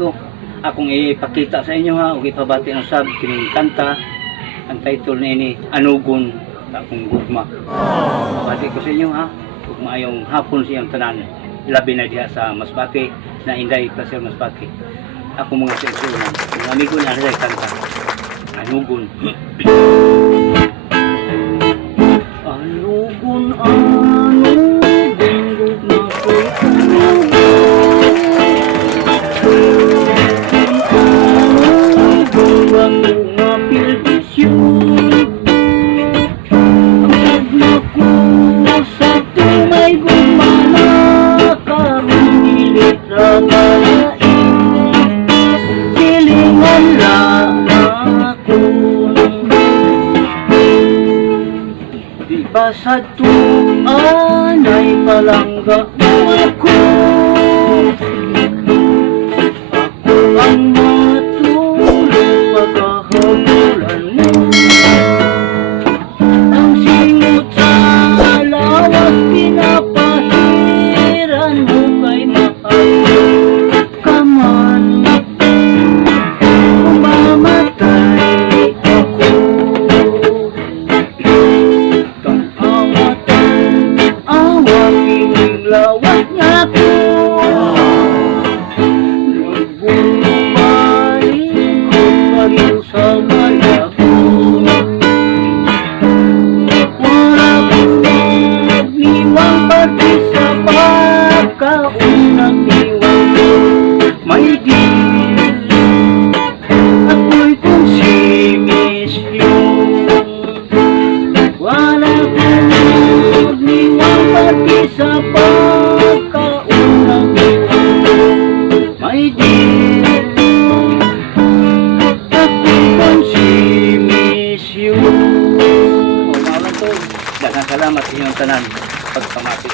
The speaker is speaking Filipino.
amigo, akong ipakita sa inyo ha, ug ipabati ang sab kining kanta. Ang title na ini Anugon, akong Gugma. Pabati ko sa inyo ha, ug maayong hapon siyang tanan. Labi na diha sa Masbate, na Inday Placer Masbate. Ako mga kaigsunan, mga amigo na sa kanta Anugon. Anugon, anugon, gugma ko'y anugon. Anugon, ang mga pildisyon. Ang tagna ko sa tumay gugma na karong dilit ragain. Silingan lang ako. Pasad to anay palangga mo ako. Ako ang matulog pagkahabulan mo. Ang singot sa lawas pinapahiran mo kay maayos ka man. Umamatay ako. Lawat nga ko nagbumabalik ko pareho sa malabo. Wala kong nagniwang pati sa pagkaunang niwang ko. May di ako'y kung si Miss Yung. Wala kong nagniwang pati sa pagkaunang niwang ko. May di ako'y kung si Miss Yung. Mga to, daghang salamat sa inyong tanan pagkamati.